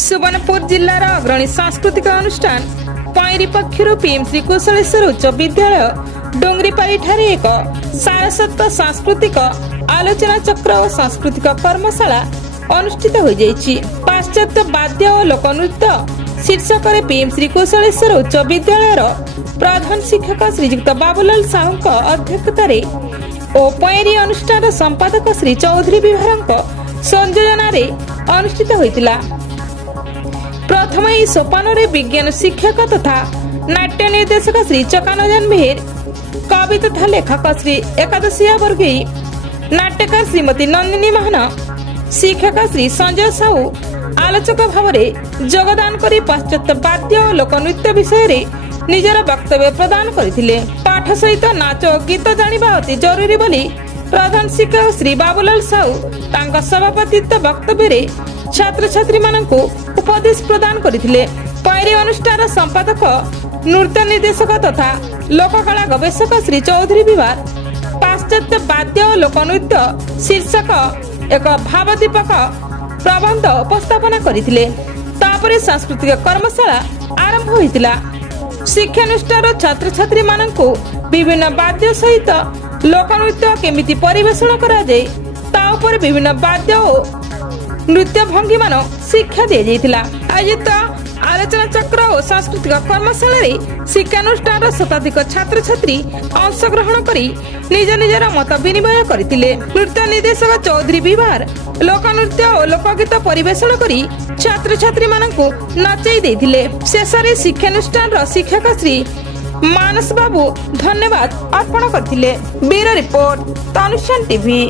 सुवर्णपुर जिलार अग्रणी सांस्कृतिक अनुष्ठान पैरी पक्षर पीएमसी कुशलेश्वर उच्च विद्यालय डोंगरीपाली ठारे एक सारस्वत सांस्कृतिक आलोचना चक्र और सांस्कृतिक कर्मशाला अनुष्ठित हो जाइछि। पाश्चात्य वाद्य और लोकनृत्य शीर्षक पीएमसी कुशलेश्वर उच्च विद्यालय प्रधान शिक्षक श्रीजुक्त बाबूलाल साहू अध्यक्षतार और पैरी अनुष्ठान संपादक श्री चौधरी विभार संयोजन अनुष्ठित होइतिला। प्रथम यह सोपान विज्ञान शिक्षक तथा नाट्य निर्देशक श्री चकानजन मेहर, कवि तथा लेखक श्री एकादशिया वर्गीय, नाट्यकार श्रीमती नंदिनी महाना, शिक्षक श्री संजय साहू आलोचक भाव में योगदान करी पाश्चात्य वाद्य और लोकनृत्य विषय रे निजर वक्तव्य प्रदान करथिले। पाठ सहित नाच और गीत जानिबा अति जरूरी बोली प्रधान शिक्षक श्री बाबूलाल साहू तांका सभापतित्व वक्तव्य रे छात्र छात्री मानक उपदेश प्रदान करथिले। पैरी अनुष्ठान संपादक नृत्य निर्देशक तथा लोककला गवेषक श्री चौधरी विभार पाश्चात्य वाद्य और लोकनृत्य शीर्षक एक भावदीपक प्रबंध उपस्थापना करथिले। तापरे सांस्कृतिक कर्मशाला आरंभ होइतिला। शिक्षानुष्ठान छात्र छात्री मानक विभिन्न वाद्य सहित लोकनृत्य केमिति परिवेषण करा जाय ता उपर विभिन्न वाद्य और नृत्य भंगी मान शिक्षा दी जाइतिला। आयोजित आलोचना चक्र और सांस्कृतिक कर्मशाला शिक्षानुष्ठान शताधिक छात्र छात्री अंशग्रहण करी निज निजर मत विनिमय करथिले। नृत्य निर्देशक चौधरी विभार लोकनृत्य और लोकगीत परिवेषण करी छात्र छात्री मानक नचाई देथिले। शेषरे शिक्षानुष्ठान शिक्षक श्री मानस बाबू धन्यवाद अर्पण करथिले। ब्यूरो रिपोर्ट तनुष्ठान टीवी।